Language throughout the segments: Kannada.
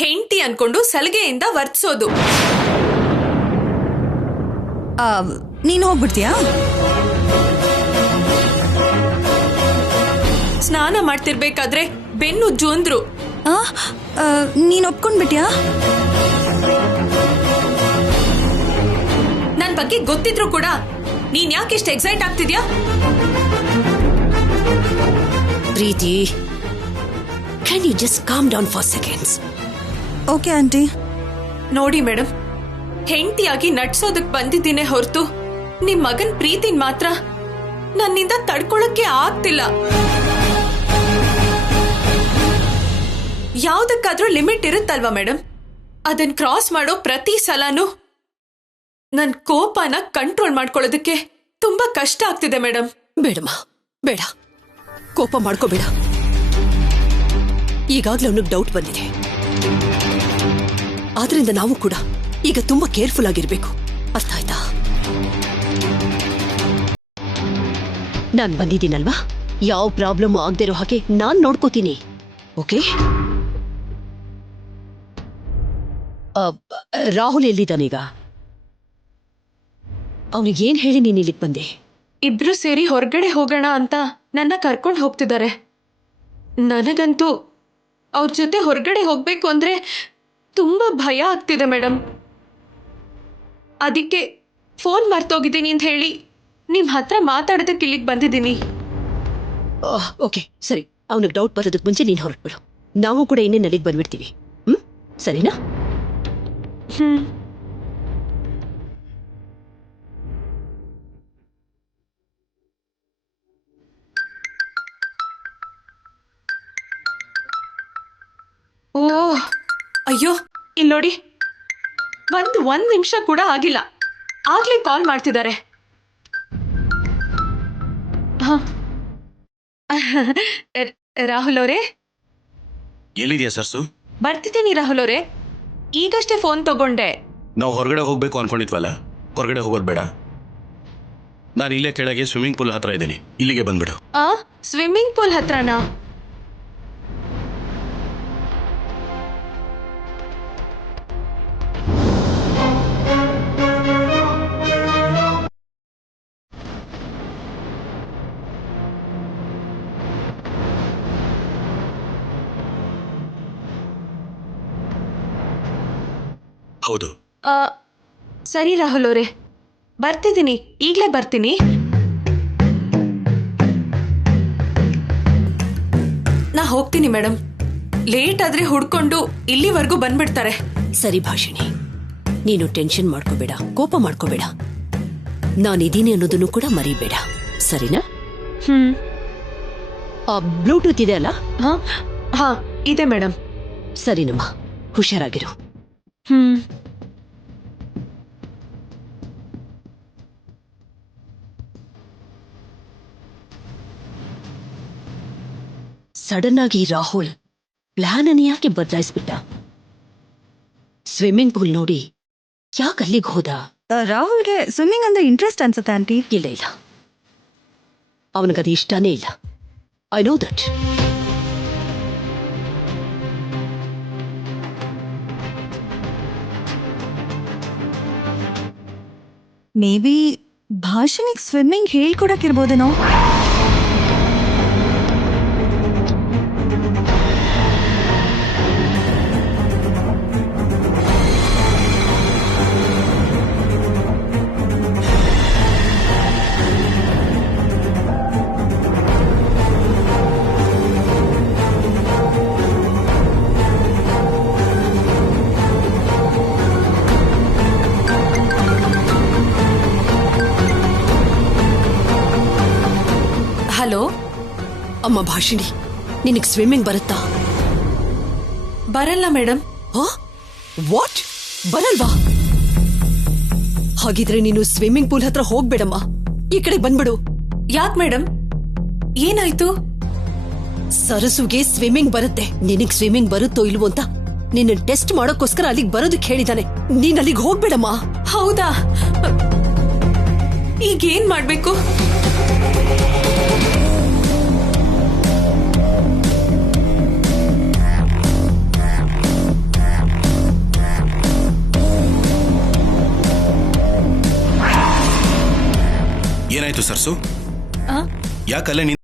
ಹೆಂಡತಿ ಅನ್ಕೊಂಡು ಸಲಿಗೆಯಿಂದ ವರ್ತಿಸೋದು. ನೀನು ಹೋಗ್ಬಿಡ್ತೀಯಾ? ಸ್ನಾನ ಮಾಡ್ತಿರ್ಬೇಕಾದ್ರೆ ಬೆನ್ನುಜ್ಜು ಅಂದ್ರು. ನೀನ್ ಒಪ್ಕೊಂಡ್ಬಿಟ್ಯಾ? ನನ್ ಬಗ್ಗೆ ಗೊತ್ತಿದ್ರು ಕೂಡ ನೀನ್ ಯಾಕೆಷ್ಟು ಎಕ್ಸೈಟ್ ಆಗ್ತಿದ್ಯಾ? Preethi, can you just calm down for seconds? Okay aunty. ನೋಡಿ ಮೇಡಮ್, ಹೆಂಡತಿಯಾಗಿ ನಡ್ಸೋದಕ್ ಬಂದಿದ್ದೀನೆ ಹೊರತು ನಿಮ್ ಮಗನ್ ಪ್ರೀತಿನ್ ಮಾತ್ರ ನನ್ನಿಂದ ತಡ್ಕೊಳಕ್ಕೆ ಆಗ್ತಿಲ್ಲ. ಯಾವ್ದಕ್ಕಾದ್ರೂ ಲಿಮಿಟ್ ಇರುತ್ತಲ್ವಾ ಮೇಡಮ್? ಅದನ್ ಕ್ರಾಸ್ ಮಾಡೋ ಪ್ರತಿ ಸಲನೂ ನನ್ ಕೋಪನ ಕಂಟ್ರೋಲ್ ಮಾಡ್ಕೊಳ್ಳೋದಕ್ಕೆ ತುಂಬಾ ಕಷ್ಟ ಆಗ್ತಿದೆ ಮೇಡಮ್. ಬೇಡಮ್ಮ, ಬೇಡ, ಕೋಪ ಮಾಡ್ಕೋಬೇಡ. ಈಗಾಗ್ಲೇ ಅವನಿಗೆ ಡೌಟ್ ಬಂದಿದೆ. ಆದ್ರಿಂದ ನಾವು ಕೂಡ ಈಗ ತುಂಬಾ ಕೇರ್ಫುಲ್ ಆಗಿರ್ಬೇಕು. ಅರ್ಥ ಆಯ್ತಾ? ನಾನ್ ಬಂದಿದ್ದೀನಲ್ವಾ, ಯಾವ ಪ್ರಾಬ್ಲಮ್ ಆಗದೆ ಇರೋ ಹಾಗೆ ನಾನ್ ನೋಡ್ಕೋತೀನಿ. ಓಕೆ? ರಾಹುಲ್ ಎಲ್ಲಿದ್ದಾನೀಗ? ಅವನಿಗೇನ್ ಹೇಳಿ ನೀನ್ ಇಲ್ಲಿಗೆ ಬಂದೆ? ಇಬ್ರು ಸೇರಿ ಹೊರಗಡೆ ಹೋಗೋಣ ಅಂತ ನನ್ನ ಕರ್ಕೊಂಡು ಹೋಗ್ತಿದ್ದಾರೆ. ನನಗಂತೂ ಅವ್ರ ಜೊತೆ ಹೊರಗಡೆ ಹೋಗ್ಬೇಕು ಅಂದ್ರೆ ತುಂಬಾ ಭಯ ಆಗ್ತಿದೆ ಮೇಡಮ್. ಅದಕ್ಕೆ ಫೋನ್ ಮರ್ತೋಗಿದ್ದೀನಿ ಅಂತ ಹೇಳಿ ನಿಮ್ ಹತ್ರ ಮಾತಾಡೋದಕ್ಕೆ ಇಲ್ಲಿಗೆ ಬಂದಿದ್ದೀನಿ. ಓಕೆ, ಸರಿ. ಅವನಿಗೆ ಡೌಟ್ ಬರೋದಕ್ಕೆ ಮುಂಚೆ ನೀನು ಹೊರಟ್ಬಿಡು. ನಾವು ಕೂಡ ಇನ್ನೇನು ಅಲ್ಲಿಗೆ ಬಂದ್ಬಿಡ್ತೀವಿ. ಸರಿನಾ? ಓ ಅಯ್ಯೋ, ಇಲ್ಲಿ ನೋಡಿ, ಒಂದ್ ನಿಮಿಷ ಕೂಡ ಆಗಿಲ್ಲ, ಆಗ್ಲೇ ಕಾಲ್ ಮಾಡ್ತಿದ್ದಾರೆ. ರಾಹುಲ್ ಅವರೇ, ಎಲ್ಲಿದೆಯಾ ಸರ್ಸು? ಬರ್ತಿದ್ದೀನಿ ರಾಹುಲ್ ಅವರೇ, ಈಗಷ್ಟೇ ಫೋನ್ ತಗೊಂಡೆ. ನಾವು ಹೊರಗಡೆ ಹೋಗ್ಬೇಕು ಅನ್ಕೊಂಡಿದ್ವಲ್ಲ, ಹೊರಗಡೆ ಹೋಗೋದು ಬೇಡ. ನಾನು ಇಲ್ಲೇ ಕೆಳಗೆ ಸ್ವಿಮ್ಮಿಂಗ್ ಪೂಲ್ ಹತ್ರ ಇದ್ದೀನಿ, ಇಲ್ಲಿಗೆ ಬಂದ್ಬಿಡು. ಸ್ವಿಮ್ಮಿಂಗ್ ಪೂಲ್ ಹತ್ರನಾ? ಹೌದು. ಸರಿ ರಾಹುಲ್ ಅವರೇ, ಬರ್ತಿದ್ದೀನಿ, ಈಗಲೇ ಬರ್ತೀನಿ. ನಾ ಹೋಗ್ತೀನಿ ಮೇಡಮ್. ಲೇಟ್ ಆದ್ರೆ ಹುಡ್ಕೊಂಡು ಇಲ್ಲಿವರೆಗೂ ಬಂದ್ಬಿಡ್ತಾರೆ. ಸರಿ ಭಾಷಿಣಿ, ನೀನು ಟೆನ್ಷನ್ ಮಾಡ್ಕೋಬೇಡ, ಕೋಪ ಮಾಡ್ಕೋಬೇಡ. ನಾನಿದ್ದೀನಿ ಅನ್ನೋದನ್ನು ಕೂಡ ಮರಿಬೇಡ, ಸರಿನಾ? ಬ್ಲೂಟೂತ್ ಇದೆ ಅಲ್ಲ? ಹಾ ಇದೆ ಮೇಡಮ್. ಸರಿನಮ್ಮ, ಹುಷಾರಾಗಿರು. ಸಡನ್ ಆಗಿ ರಾಹುಲ್ ಪ್ಲಾನ್ ಅನ್ನು ಯಾಕೆ ಬದಲಾಯಿಸ್ಬಿಟ್ಟ? ಸ್ವಿಮ್ಮಿಂಗ್ ಪೂಲ್ ನೋಡಿ ಯಾಕೆ ಅಲ್ಲಿಗೆ ಹೋದ? ರಾಹುಲ್ಗೆ ಸ್ವಿಮ್ಮಿಂಗ್ ಅಂದ್ರೆ ಇಂಟ್ರೆಸ್ಟ್ ಅನ್ಸುತ್ತೆ ಆಂಟಿ. ಇಲ್ಲ ಇಲ್ಲ, ಅವನಿಗದು ಇಷ್ಟನೇ ಇಲ್ಲ. I know that. Maybe ಭಾಷಣಿಗೆ ಸ್ವಿಮ್ಮಿಂಗ್ ಹೇಳ್ಕೊಡಕ್ಕಿರ್ಬೋದೇನೋ. ಹಲೋ ಅಮ್ಮ ಭಾಷಿಣಿ, ನಿನಗೆ ಸ್ವಿಮ್ಮಿಂಗ್ ಬರುತ್ತಾ? ಬರಲ್ಲ ಮೇಡಮ್. ವಾಟ್? ಬರಲ್ವಾ? ಹಾಗಿದ್ರೆ ನೀನು ಸ್ವಿಮ್ಮಿಂಗ್ ಪೂಲ್ ಹತ್ರ ಹೋಗ್ಬೇಡಮ್ಮ, ಈ ಕಡೆ ಬಂದ್ಬಿಡು. ಯಾಕೆ ಮೇಡಮ್, ಏನಾಯ್ತು? ಸರಸುಗೆ ಸ್ವಿಮ್ಮಿಂಗ್ ಬರುತ್ತೆ. ನಿನಗ್ ಸ್ವಿಮ್ಮಿಂಗ್ ಬರುತ್ತೋ ಇಲ್ವೋ ಅಂತ ನಿನ್ನ ಟೆಸ್ಟ್ ಮಾಡೋಕ್ಕೋಸ್ಕರ ಅಲ್ಲಿಗೆ ಬರೋದಕ್ಕೆ ಹೇಳಿದಾನೆ. ನೀನ್ ಅಲ್ಲಿಗೆ ಹೋಗ್ಬೇಡಮ್ಮ. ಹೌದಾ? ಈಗೇನ್ ಮಾಡ್ಬೇಕು? ಸರ್ಸು ಯಾಕಲ್ಲೇ ನೀನ್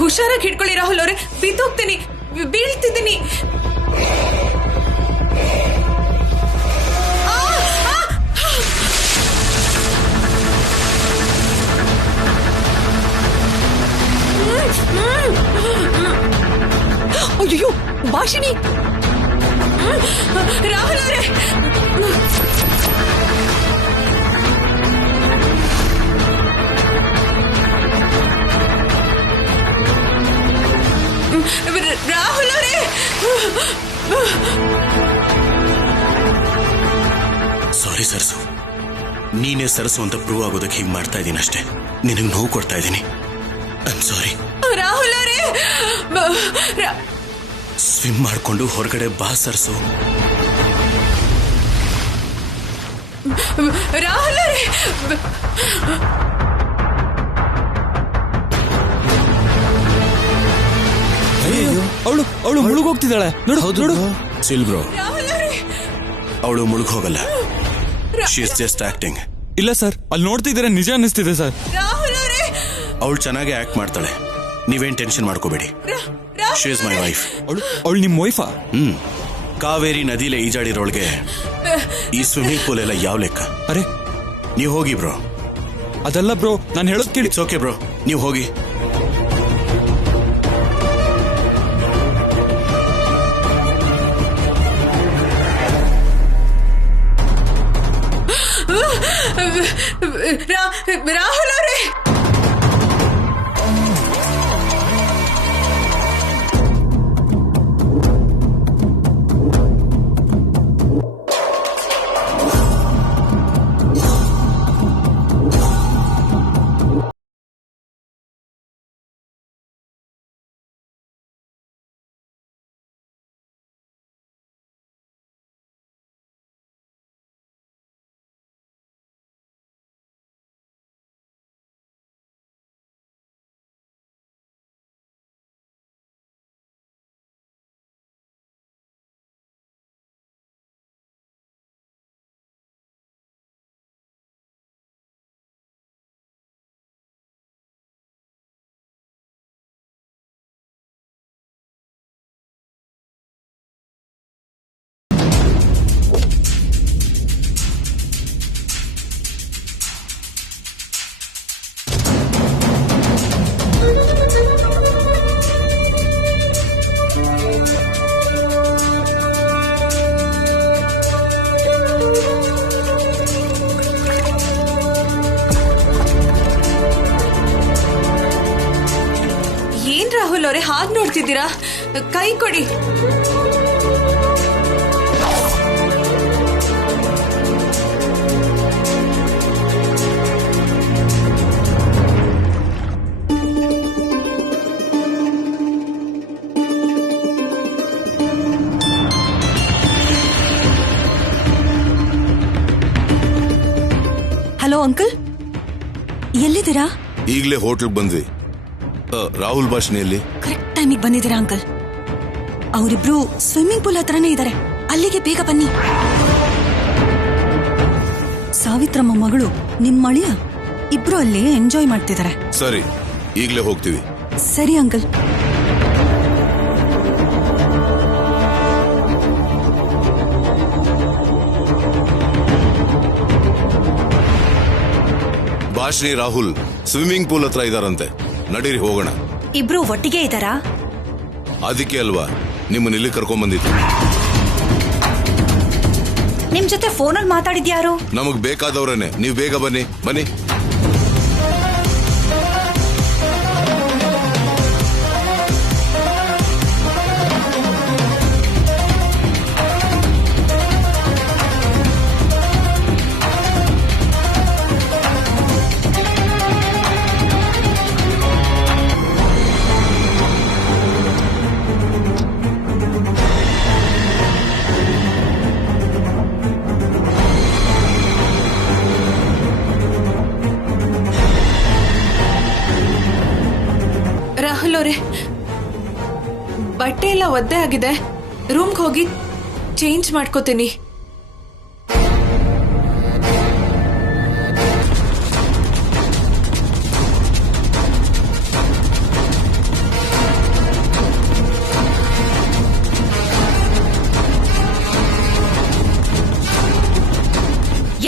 ಹುಷಾರಾಗಿ ಹಿಡ್ಕೊಳ್ಳಿ ರಾಹುಲ್ ಅವರೇ, ಬಿದ್ದೋಗ್ತೀನಿ, ಬೀಳ್ತಿದ್ದೀನಿ. ಅಯ್ಯೋ ಭಾಷಿಣಿ, ರಾಹುಲ್ ಅವರೇ, ರಾಹುಲ್ ಅವರೇ, ಸಾರಿ ಸರ್ಸು, ನೀನೇ ಸರ್ಸು ಅಂತ ಪ್ರೂವ್ ಆಗೋದಕ್ಕೆ ಹೀಗೆ ಮಾಡ್ತಾ ಇದ್ದೀನಿ ಅಷ್ಟೇ. ನಿನಗೆ ನೋವು ಕೊಡ್ತಾ ಇದ್ದೀನಿ. I am sorry. ರಾಹುಲ್ ಅವರೇ, ಸ್ವಿಮ್ ಮಾಡ್ಕೊಂಡು ಹೊರಗಡೆ ಬಾ ಸರ್ಸು. ರಾಹುಲ್ ಅವರೇ, ಅವಳು ಮುಳುಗೋಗ್ತಿದ್ದಾಳೆ. ನೋಡು ಚಿಲ್ ಬ್ರೋ, ಅವಳು ಮುಳುಗ್ ಹೋಗಲ್ಲ. She is just acting. ಇಲ್ಲ ಸರ್, ಅಲ್ಲಿ ನೋಡ್ತಿದ್ರೆ ನಿಜ ಅನ್ನಿಸ್ತಿದೆ ಸರ್. ರಾಹುಲ್ ಅವರೇ, ಅವಳು ಚೆನ್ನಾಗಿ ಆಕ್ಟ್ ಮಾಡ್ತಾಳೆ, ನೀವೇನ್ ಟೆನ್ಷನ್ ಮಾಡ್ಕೋಬೇಡಿ. She is my wife. ಅವಳು ನಿಮ್ ವೈಫಾ? ಕಾವೇರಿ ನದಿಲೇ ಈಜಾಡಿರೋಳ್ಗೆ ಈ ಸ್ವಿಮ್ಮಿಂಗ್ ಪೂಲ್ ಎಲ್ಲ ಯಾವ ಲೆಕ್ಕ? ಅರೆ ನೀವು ಹೋಗಿ ಬ್ರೋ. ಅದಲ್ಲ ಬ್ರೋ, ನಾನು ಹೇಳೋದ್ ಕೇಳಿ. ಇಟ್ಸ್ ಓಕೆ ಬ್ರೋ, ನೀವು ಹೋಗಿ. ರಾಹುಲ್ ಅವರೇ, ರಾಹುಲ್ ಅವರೇ ಹಾಗೆ ನೋಡ್ತಿದ್ದೀರಾ? ಕೈ ಕೊಡಿ. ಹಲೋ ಅಂಕಲ್, ಎಲ್ಲಿದ್ದೀರಾ? ಈಗಲೇ ಹೋಟೆಲ್ ಬಂದ್ವಿ. ರಾಹುಲ್ ಭಾಷಣಿಯಲ್ಲಿ ಕರೆಕ್ಟ್ ಟೈಮಿಗೆ ಬಂದಿದ್ದೀರಾ ಅಂಕಲ್. ಅವರಿಬ್ರು ಸ್ವಿಮ್ಮಿಂಗ್ ಪೂಲ್ ಹತ್ರನೇ ಇದ್ದಾರೆ, ಅಲ್ಲಿಗೆ ಬೇಗ ಬನ್ನಿ. ಸಾವಿತ್ರಮ್ಮ ಮಗಳು ನಿಮ್ಮ ಅಳಿಯ ಇಬ್ರು ಅಲ್ಲಿ ಎಂಜಾಯ್ ಮಾಡ್ತಿದ್ದಾರೆ. ಸರಿ, ಈಗಲೇ ಹೋಗ್ತೀವಿ. ಸರಿ ಅಂಕಲ್. ಭಾಷಣಿ ರಾಹುಲ್ ಸ್ವಿಮ್ಮಿಂಗ್ ಪೂಲ್ ಹತ್ರ ಇದಾರಂತೆ, ನಡೀರಿ ಹೋಗೋಣ. ಇಬ್ರು ಒಟ್ಟಿಗೆ ಇದ್ದಾರಾ? ಅದಕ್ಕೆ ಅಲ್ವಾ ನಿಮ್ಮನ್ನ ಇಲ್ಲಿ ಕರ್ಕೊಂಡ್ ಬಂದಿತ್ತು. ನಿಮ್ ಜೊತೆ ಫೋನಲ್ಲಿ ಮಾತಾಡಿದ್ಯಾರು? ನಮಗ್ ಬೇಕಾದವ್ರನ್ನೇ. ನೀವು ಬೇಗ ಬನ್ನಿ ಬನ್ನಿ. ರಾಹುಲ್ ಅವರೇ, ಬಟ್ಟೆ ಎಲ್ಲ ಒದ್ದೆ ಆಗಿದೆ. ರೂಮ್ಗೆ ಹೋಗಿ ಚೇಂಜ್ ಮಾಡ್ಕೋತೀನಿ.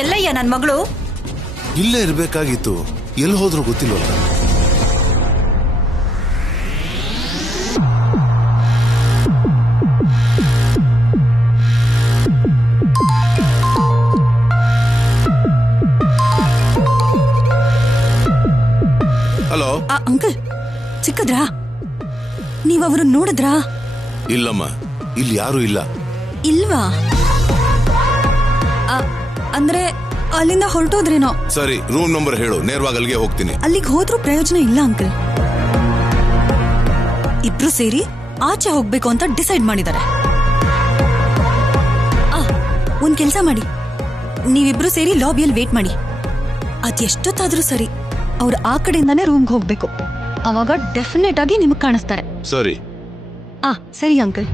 ಎಲ್ಲಯ್ಯ ನನ್ ಮಗಳು? ಇಲ್ಲೇ ಇರ್ಬೇಕಾಗಿತ್ತು. ಎಲ್ಲಿ ಹೋದ್ರೂ ಗೊತ್ತಿಲ್ವಲ್ಲ. Hello uncle, ಸಿಕ್ಕದ್ರಾ? ನೀವ್ ಅವ್ರನ್ನ ನೋಡಿದ್ರಾ? ಇಲ್ಲಮ್ಮ, ಇಲ್ಲಿ ಯಾರು ಇಲ್ಲ. ಇಲ್ವಾ? ಅಂದ್ರೆ ಅಲ್ಲಿಂದ ಹೊರಟೋದ್ರೇನೋ. ಸರಿ, ರೂಮ್ ನಂಬರ್ ಹೇಳು, ನೇರವಾಗಿ ಅಲ್ಲಿಗೆ ಹೋಗ್ತೀನಿ. ಅಲ್ಲಿಗೆ ಹೋದ್ರೂ ಪ್ರಯೋಜನ ಇಲ್ಲ ಅಂಕಲ್. ಇಬ್ರು ಸೇರಿ ಆಚೆ ಹೋಗ್ಬೇಕು ಅಂತ ಡಿಸೈಡ್ ಮಾಡಿದ್ದಾರೆ. ಒಂದ್ ಕೆಲ್ಸ ಮಾಡಿ, ನೀವಿಬ್ರು ಸೇರಿ ಲಾಬಿಯಲ್ಲಿ ವೇಟ್ ಮಾಡಿ. ಅದೆಷ್ಟೊತ್ತಾದ್ರೂ ಸರಿ, ಅವ್ರು ಆ ಕಡೆಯಿಂದಾನೇ ರೂಮ್ಗೆ ಹೋಗ್ಬೇಕು. ಅವಾಗ ಡೆಫಿನೆಟ್ ಆಗಿ ನಿಮಗ್ ಕಾಣಿಸ್ತಾರೆ. ಸರಿ. ಸರಿ ಅಂಕಲ್.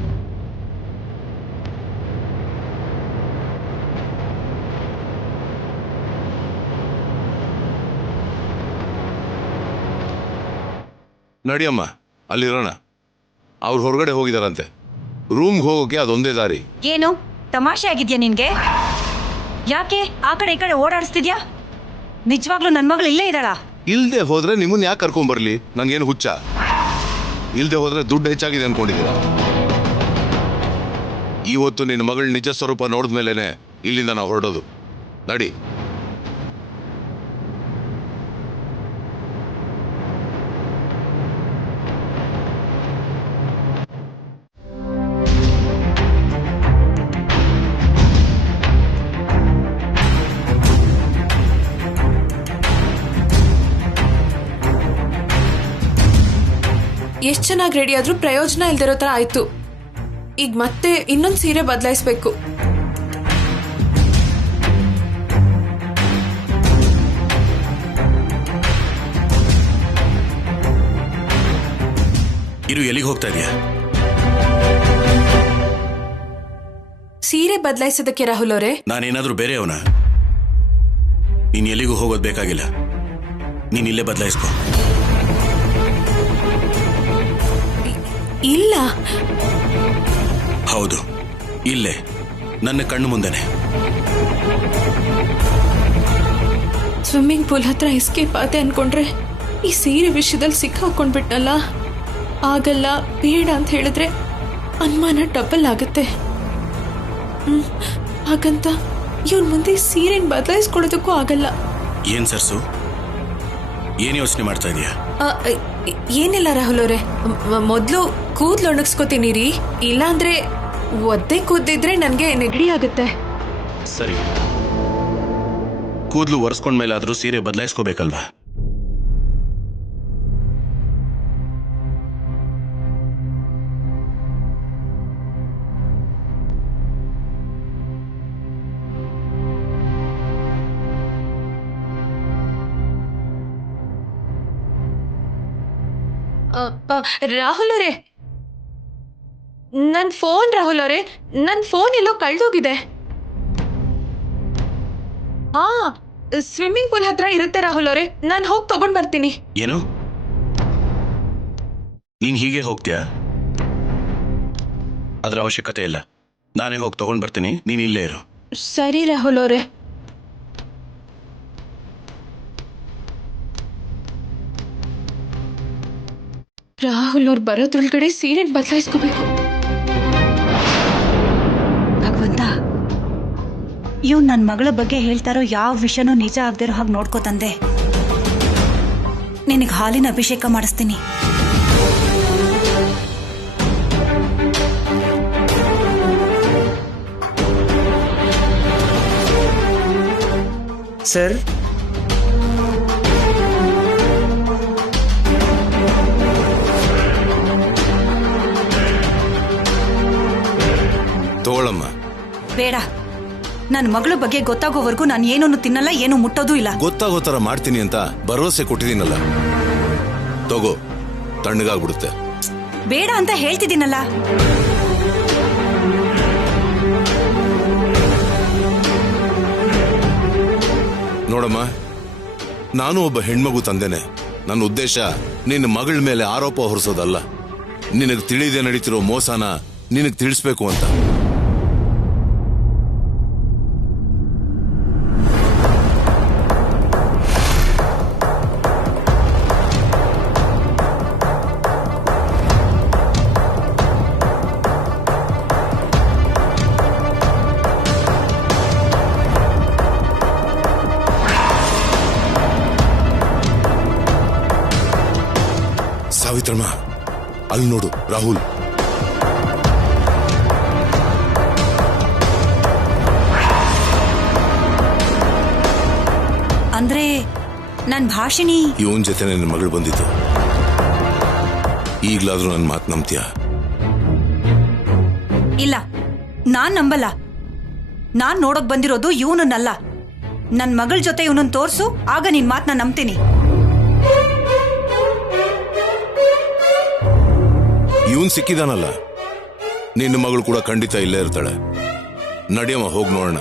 ನಡಿಯಮ್ಮ, ಅಲ್ಲಿರೋಣ. ಅವ್ರು ಹೊರಗಡೆ ಹೋಗಿದಾರಂತೆ. ರೂಮ್ಗೆ ಹೋಗೋಕೆ ಅದೊಂದೇ ದಾರಿ. ಏನು ತಮಾಷೆ ಆಗಿದ್ಯಾ ನಿನ್ಗೆ? ಯಾಕೆ ಆ ಕಡೆ ಈ ಕಡೆ ಓಡಾಡಿಸ್ತಿದ್ಯಾ? ನಿಜವಾಗ್ಲೂ ನನ್ ಮಗಳು ಇಲ್ಲೇ ಇದ್ದಾಳ? ಇಲ್ದೆ ಹೋದ್ರೆ ನಿಮ್ಮನ್ನ ಯಾಕೆ ಕರ್ಕೊಂಡ್ಬರ್ಲಿ? ನಂಗೇನು ಹುಚ್ಚ? ಇಲ್ದೆ ಹೋದ್ರೆ ದುಡ್ಡು ಹೆಚ್ಚಾಗಿದೆ ಅನ್ಕೊಂಡಿದ್ದೀರಾ? ಇವತ್ತು ನಿನ್ನ ಮಗಳ ನಿಜ ಸ್ವರೂಪ ನೋಡಿದ್ಮೇಲೆನೆ ಇಲ್ಲಿಂದ ನಾವು ಹೊರಡೋದು. ನಡಿ. ಎಷ್ಟು ಚೆನ್ನಾಗಿ ರೆಡಿ ಆದ್ರೂ ಪ್ರಯೋಜನ ಇಲ್ದಿರೋ ತರ ಆಯ್ತು. ಈಗ ಮತ್ತೆ ಇನ್ನೊಂದು ಸೀರೆ ಬದಲಾಯಿಸ್ಬೇಕು. ಇರು, ಎಲ್ಲಿಗೆ ಹೋಗ್ತಾ ಇದೀಯಾ? ಸೀರೆ ಬದಲಾಯಿಸೋದಕ್ಕೆ ರಾಹುಲ್ ಅವರೇ. ನಾನೇನಾದ್ರೂ ಬೇರೆಯವನ? ನೀನ್ ಎಲ್ಲಿಗೂ ಹೋಗೋದು ಬೇಕಾಗಿಲ್ಲ. ನೀನ್ ಇಲ್ಲೇ ಬದಲಾಯಿಸ್ಕೊ. ಇಲ್ಲ. ಹೌದು, ಇಲ್ಲೇ ನನ್ನ ಕಣ್ಣು ಮುಂದೆನೆ. ಸ್ವಿಮ್ಮಿಂಗ್ ಪೂಲ್ ಹತ್ರ ಎಸ್ಕೇಪ್ ಆದೆ ಅನ್ಕೊಂಡ್ರೆ ಈ ಸೀರೆ ವಿಷಯದಲ್ಲಿ ಸಿಕ್ಕಾಕೊಂಡ್ಬಿಟ್ನಲ್ಲ. ಆಗಲ್ಲ, ಬೇಡ ಅಂತ ಹೇಳಿದ್ರೆ ಅನುಮಾನ ಡಬಲ್ ಆಗುತ್ತೆ. ಹಾಗಂತ ಇವನ್ ಮುಂದೆ ಸೀರೆನ್ ಬದಲಾಯಿಸ್ಕೊಡೋದಕ್ಕೂ ಆಗಲ್ಲ. ಏನ್ ಸರ್ಸು, ಏನ್ ಯೋಚನೆ ಮಾಡ್ತಾ ಇದೀಯಾ? ಏನಿಲ್ಲ ರಾಹುಲ್ ಅವರೇ, ಮೊದ್ಲು ಕೂದ್ಲು ಒಣಗಿಸ್ಕೋತೀನಿ ರೀ. ಇಲ್ಲಾಂದ್ರೆ ಒದ್ದೆ ಕೂದಿದ್ರೆ ನನ್ಗೆ ನೆಗಡಿ ಆಗುತ್ತೆ. ಸರಿ, ಕೂದಲು ಒರೆಸ್ಕೊಂಡ್ಮೇಲಾದ್ರೂ ಸೀರೆ ಬದಲಾಯಿಸ್ಕೋಬೇಕಲ್ವಾ? ರಾಹುಲ್ ಅವರೇ, ನನ್ ಫೋನ್ ರಾಹುಲ್ ಅವರೇ, ನನ್ ಫೋನ್ ಎಲ್ಲೋ ಕಳ್ದೋಗಿದೆ. ಸ್ವಿಮ್ಮಿಂಗ್ ಪೂಲ್ ಹತ್ರ ಇರುತ್ತೆ ರಾಹುಲ್ ಅವರೇ, ನಾನು ಹೋಗಿ ತಗೊಂಡ್ ಬರ್ತೀನಿ. ಏನು, ನೀನ್ ಹೀಗೆ ಹೋಗ್ತೀಯಾ? ಅದರ ಅವಶ್ಯಕತೆ ಇಲ್ಲ. ನಾನೇ ಹೋಗಿ ತಗೊಂಡ್ ಬರ್ತೀನಿ, ನೀನ್ ಇಲ್ಲೇ ಇರು. ಸರಿ ರಾಹುಲ್ ಅವರೇ. ರಾಹುಲ್ ಅವ್ರು ಬರೋದ್ರೊಳಗಡೆ ಸೀರೆನ್ ಬದಲಾಯಿಸ್ಕೋಬೇಕು. ಭಗವಂತ, ಇವ್ ನನ್ನ ಮಗಳ ಬಗ್ಗೆ ಹೇಳ್ತಾರೋ ಯಾವ ವಿಷಯನೂ ನಿಜ ಆಗದಿರೋ ಹಾಗೆ ನೋಡ್ಕೋ ತಂದೆ. ನಿನಗೆ ಹಾಲಿನ ಅಭಿಷೇಕ ಮಾಡಿಸ್ತೀನಿ. ಸರ್, ತಗೊಳಮ್ಮ. ಬೇಡ, ನನ್ನ ಮಗಳ ಬಗ್ಗೆ ಗೊತ್ತಾಗೋವರೆಗೂ ನಾನು ಏನನ್ನು ತಿನ್ನಲ್ಲ, ಏನು ಮುಟ್ಟೋದೂ ಇಲ್ಲ. ಗೊತ್ತಾಗೋ ಥರ ಮಾಡ್ತೀನಿ ಅಂತ ಭರವಸೆ ಕೊಟ್ಟಿದ್ದೀನಲ್ಲ, ತಗೋ, ತಣ್ಣಗಾಗ್ಬಿಡುತ್ತೆ. ಬೇಡ ಅಂತ ಹೇಳ್ತಿದ್ದೀನಲ್ಲ. ನೋಡಮ್ಮ, ನಾನು ಒಬ್ಬ ಹೆಣ್ಮಗು ತಂದೆನೆ. ನನ್ನ ಉದ್ದೇಶ ನಿನ್ನ ಮಗಳ ಮೇಲೆ ಆರೋಪ ಹೊರಿಸೋದಲ್ಲ, ನಿನಗೆ ತಿಳಿದೇ ನಡೀತಿರೋ ಮೋಸನ ನಿನಗೆ ತಿಳಿಸ್ಬೇಕು ಅಂತ. ಸಾವಿತ್ರಮ್ಮ, ಅಲ್ಲಿ ನೋಡು, ರಾಹುಲ್. ಅಂದ್ರೆ ನನ್ ಭಾಷಿಣಿ ಇವನ್ ಜೊತೆ ನನ್ನ ಮಗಳು ಬಂದಿದ್ದು. ಈಗ್ಲಾದ್ರೂ ನನ್ನ ಮಾತು ನಂಬ್ತೀಯಾ? ಇಲ್ಲ, ನಾನ್ ನಂಬಲ್ಲ. ನಾನ್ ನೋಡಕ್ ಬಂದಿರೋದು ಇವನನ್ನಲ್ಲ, ನನ್ ಮಗಳ ಜೊತೆ ಇವನನ್ನ ತೋರ್ಸು, ಆಗ ನಿನ್ ಮಾತನ್ನ ನಂಬ್ತೀನಿ. ಇವನ್ ಸಿಕ್ಕಿದಾನಲ್ಲ, ನಿನ್ನ ಮಗಳು ಕೂಡ ಖಂಡಿತ ಇಲ್ಲೇ ಇರ್ತಾಳೆ. ನಡಿಯಮ್ಮ, ಹೋಗಿ ನೋಡೋಣ.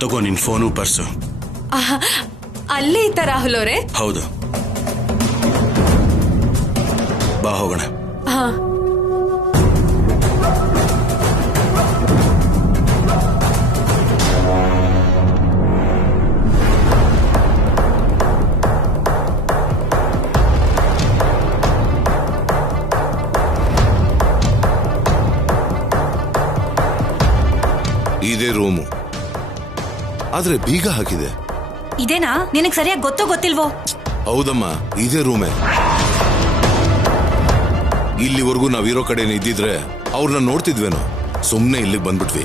ತಗೋ ನಿನ್ ಫೋನು ಪರ್ಸು. ಅಲ್ಲೇ ಇತ್ತ ರಾಹುಲ್ ಅವರೇ? ಹೌದು, ಬಾ ಹೋಗೋಣ. ಹಾ, ಇದೇ ರೂಮು, ಆದ್ರೆ ಬೀಗ ಹಾಕಿದೆ. ಇದೇನಾ? ನಿನಗ್ ಸರಿಯಾಗಿ ಗೊತ್ತೋ ಗೊತ್ತಿಲ್ವೋ? ಹೌದಮ್ಮ, ಇದೇ ರೂಮೇ. ಇಲ್ಲಿವರೆಗೂ ನಾವಿರೋ ಕಡೆನೇ ಇದ್ದಿದ್ರೆ ಅವ್ರನ್ನ ನೋಡ್ತಿದ್ವೇನೋ. ಸುಮ್ನೆ ಇಲ್ಲಿಗೆ ಬಂದ್ಬಿಟ್ವಿ.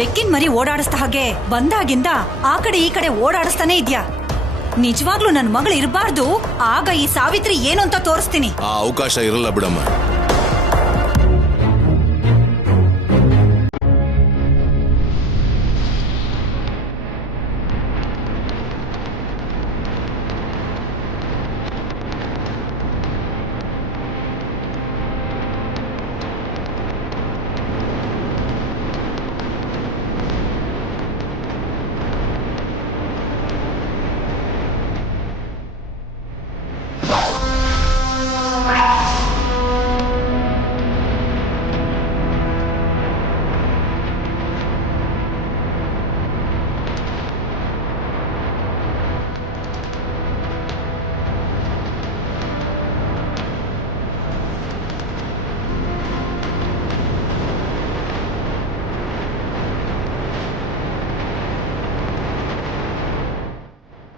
ಬೆಕ್ಕಿನ ಮರಿ ಓಡಾಡಿಸ್ತಾ ಹಾಗೆ ಬಂದಾಗಿಂದ ಆ ಕಡೆ ಈ ಕಡೆ ಓಡಾಡಿಸ್ತಾನೆ ಇದ್ಯಾ. ನಿಜವಾಗ್ಲೂ ನನ್ನ ಮಗಳು ಇರಬಾರ್ದು, ಆಗ ಈ ಸಾವಿತ್ರಿ ಏನು ಅಂತ ತೋರಿಸ್ತೀನಿ. ಆ ಅವಕಾಶ ಇರಲ್ಲ ಬಿಡಮ್ಮ.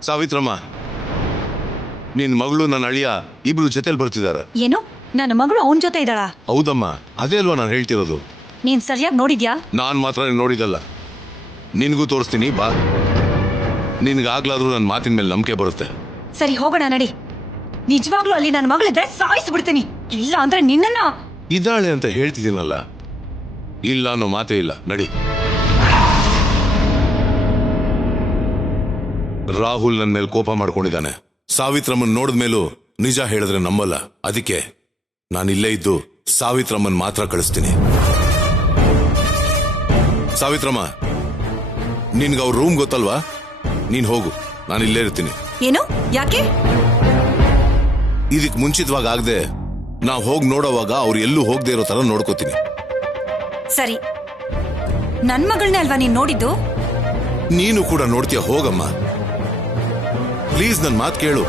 ಸಾವಿತ್ರಮ್ಮ, ನಿನ್ ಮಗಳು ನನ್ನ ಅಳಿಯ ಇಬ್ರು ಜೊತೆಲಿ ಬರ್ತಿದ್ದಾರೆ. ಏನು, ನನ್ನ ಮಗಳು ಅವನ ಜೊತೆ ಇದ್ದಾಳ? ಹೌದಮ್ಮ, ಅದೇ ಅಲ್ವಾ ನಾನು ಹೇಳ್ತಿರೋದು. ನೀನ್ ಸರಿಯಾಗಿ ನೋಡಿದ್ಯಾ? ನಾನ್ ಮಾತ್ರ ನೋಡಿದಲ್ಲ, ನಿನ್ಗೂ ತೋರಿಸ್ತೀನಿ, ಬಾ. ನಿನ್ಗಾಗ್ಲಾದ್ರೂ ನನ್ನ ಮಾತಿನ ಮೇಲೆ ನಂಬಿಕೆ ಬರುತ್ತೆ. ಸರಿ, ಹೋಗೋಣ ನಡಿ. ನಿಜವಾಗ್ಲೂ ಅಲ್ಲಿ ನನ್ನ ಮಗಳಿದ್ರೆ ಸಾಯಿಸ್ಬಿಡ್ತೀನಿ, ಇಲ್ಲ ಅಂದ್ರೆ ನಿನ್ನನ್ನ. ಇದ್ದಾಳೆ ಅಂತ ಹೇಳ್ತಿದ್ದೀನಲ್ಲ, ಇಲ್ಲ ಅನ್ನೋ ಮಾತೇ ಇಲ್ಲ. ನಡಿ. ರಾಹುಲ್ ನನ್ನ ಮೇಲೆ ಕೋಪ ಮಾಡ್ಕೊಂಡಿದ್ದಾನೆ. ಸಾವಿತ್ರಮ್ಮನ್ ನೋಡಿದ್ಮೇಲೂ ನಿಜ ಹೇಳಿದ್ರೆ ನಂಬಲ್ಲ. ಅದಕ್ಕೆ ನಾನಿಲ್ಲೇ ಇದ್ದು ಸಾವಿತ್ರಮ್ಮನ್ ಮಾತ್ರ ಕಳಿಸ್ತೀನಿ. ಸಾವಿತ್ರಮ್ಮ, ನಿನ್ಗೆ ಅವ್ರ ರೂಮ್ ಗೊತ್ತಲ್ವಾ? ನೀನ್ ಹೋಗು, ನಾನು ಇಲ್ಲೇ ಇರ್ತೀನಿ. ಏನು? ಯಾಕೆ? ಇದಕ್ ಮುಂಚಿತವಾಗಿ ಆಗದೆ ನಾವ್ ಹೋಗಿ ನೋಡೋವಾಗ ಅವ್ರು ಎಲ್ಲೂ ಹೋಗದೆ ಇರೋ ತರ ನೋಡ್ಕೋತೀನಿ. ಸರಿ, ನನ್ ಮಗಳನ್ನೇ ಅಲ್ವಾ ನೀನ್ ನೋಡಿದ್ದು? ನೀನು ಕೂಡ ನೋಡ್ತೀಯ, ಹೋಗಮ್ಮ ಪ್ಲೀಸ್, ನನ್ ಮಾತು ಕೇಳು.